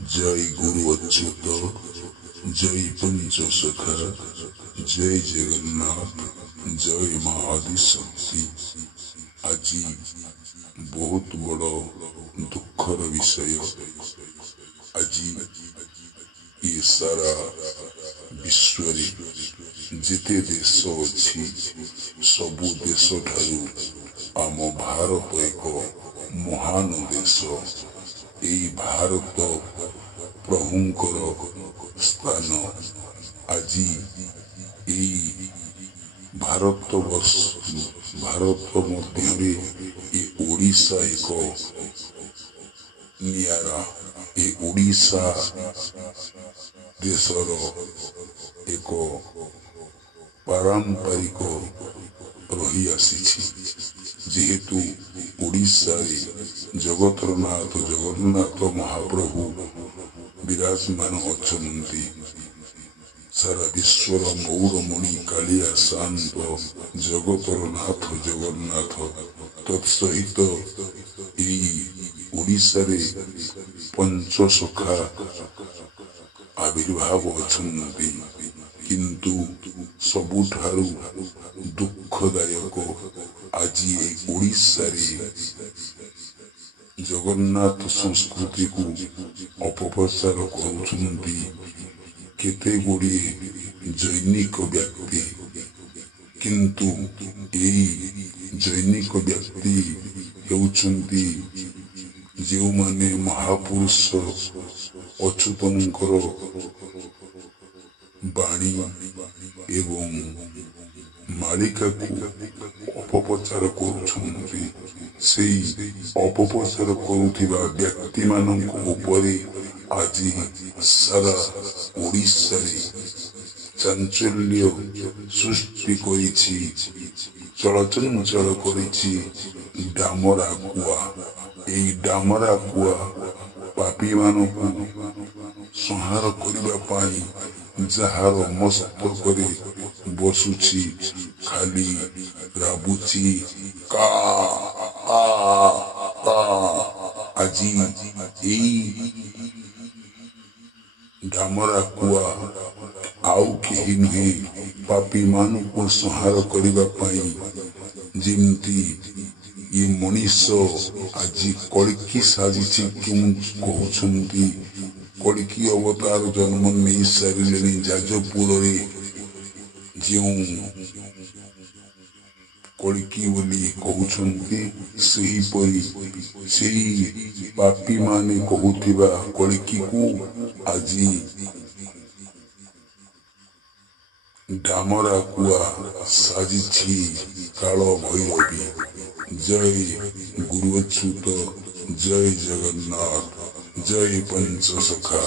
जय गुरु अच्युत जय पंचसखा जय जगन्नाथ जय महादि शक्ति। आज बहुत बड़ दुखर विषय। आज ये सारा विश्व जिते देश अच्छी सबु देश ठारू आम भारत एक महान देश। यही भारत प्रभुंकर स्थान। आज भारत मध्य ओडिशा एक नियारा। ये ओडिशा देशर एक पारंपरिक रही आसी। जेहेतु ओडिशा जगतर नाथ जगन्नाथ महाप्रभु विराजमान अछंती। सारा विश्वर मौरमणि कालिया शांत जगतर नाथ जगन्नाथ तत्सहित ओडिशा रे पंचसखा आविर्भाव अछंती। किंतु सबुठारु दुखदायक आज ओडिशा रे जगन्नाथ संस्कृति को अपप्रचार करुछंती केते गुड़ी जैनिक व्यक्ति। किंतु यही जैनिक व्यक्ति हेउछंती जो माने महापुरुष अच्युतंकर बाणी एवं मालिका को अपप्रचार करुछंती। सेई अपप्रचार करुथिबा व्यक्ति मानक उपरे आज सारा ओडिशा रे चांचल्य सृष्टि करिछि। चलचंचल करिछि डामरा कुआ। एई डामरा कुआ पापी मानक संहार करिबा पाई जहार मस्तकरे बसुछि खाली राबुछि का आज डामरा कुआ आउ केही नुहे पापी मानु को संहार करिबा पाई। जिमती ये मनीष आज कलिकी साजिछि क्यों कहउछंती। कलिकी अवतार जन्म नहीं सारे जाजपुर जो कलिकी बोली कहउछंती सेही पापी माने कहउथिबा कलिकी को आज डामरा कुआ साजिछि काल भैरवी। जय गुरु अच्युत जय जगन्नाथ जय पंचसखा।